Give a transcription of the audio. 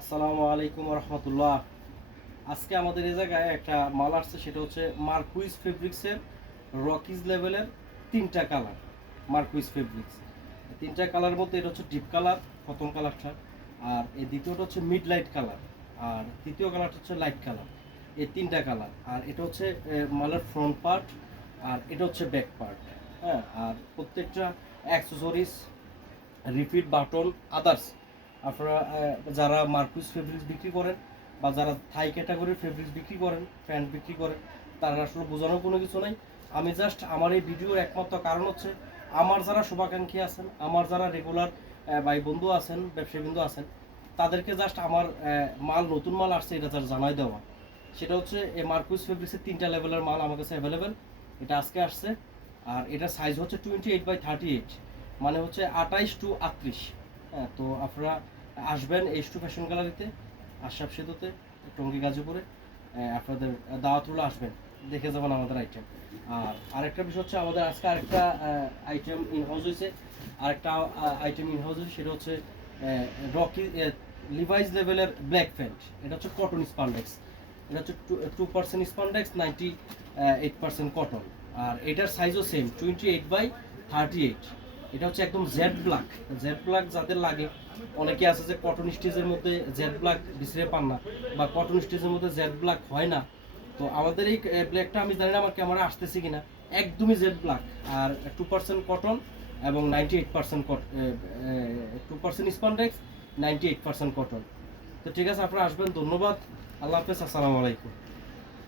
আসসালামু আলাইকুম রহমতুল্লাহ। আজকে আমাদের এই জায়গায় একটা মাল আসছে, সেটা হচ্ছে মার্কুইজ ফেব্রিক্সের রকিজ লেভেলের তিনটা কালার। মার্কুইজ ফেব্রিক্স তিনটা কালারের মধ্যে এটা হচ্ছে ডিপ কালার, প্রথম কালারটা। আর এই দ্বিতীয়টা হচ্ছে মিড লাইট কালার। আর তৃতীয় কালারটা হচ্ছে লাইট কালার। এই তিনটা কালার। আর এটা হচ্ছে মালের ফ্রন্ট পার্ট, আর এটা হচ্ছে ব্যাক পার্ট। হ্যাঁ, আর প্রত্যেকটা অ্যাক্সেসরিজ, রিপিট বাটন, আদার্স আপনারা যারা মার্কুইজ ফেব্রিক্স বিক্রি করেন বা যারা থাই ক্যাটাগরির ফেব্রিক্স বিক্রি করেন, প্যান্ট বিক্রি করেন, তারা আসলে বোঝানোর কোনো কিছু নাই। আমি জাস্ট আমার এই ভিডিওর একমাত্র কারণ হচ্ছে আমার যারা শুভাকাঙ্ক্ষী আছেন, আমার যারা রেগুলার ভাই বন্ধু আছেন, ব্যবসায়ী বন্ধু আছেন, তাদেরকে জাস্ট আমার মাল, নতুন মাল আসছে এটা জাস্ট জানাই দেওয়া। সেটা হচ্ছে এই মার্কুইজ ফেব্রিক্সের তিনটা লেভেলের মাল আমার কাছে অ্যাভেলেবেল। এটা আজকে আসছে। আর এটার সাইজ হচ্ছে 28/38, মানে হচ্ছে 28-38। হ্যাঁ, তো আপনারা আসবেন H2 ফ্যাশন গ্যালারিতে, আশরাফ সেতুতে, টঙ্গী গাজীপুরে। আপনাদের দাওয়াত হলো, আসবেন, দেখে যাবেন আমাদের আইটেম। আর আরেকটা বিষয় হচ্ছে আমাদের আজকে আরেকটা আইটেম ইন হাউস হয়েছে। আরেকটা আইটেম ইন হাউস হয়েছে, সেটা হচ্ছে রকি লিভাইস লেভেলের ব্ল্যাক প্যান্ট। এটা হচ্ছে কটন স্পান্ডেক্স। এটা হচ্ছে 2% স্পান্ডেক্স, 98% কটন। আর এটার সাইজও সেম, 28/38। এটা হচ্ছে একদম জেড ব্ল্যাক। জেড ব্ল্যাক যাদের লাগে, অনেকে আছে যে কটন স্টিচের মধ্যে জেড ব্ল্যাক বিছড়ে পান না, বা কটন স্টিচের মধ্যে জেড ব্ল্যাক হয় না। তো আমাদের এই ব্ল্যাকটা আমি জানি না আমার ক্যামেরা আসতেছে কিনা, একদমই জেড ব্ল্যাক। আর 2% কটন এবং 98% 2% স্পন্ডেক্স, 98% কটন। তো ঠিক আছে, আপনারা আসবেন। ধন্যবাদ। আল্লাহ হাফেজ। আসসালামু আলাইকুম।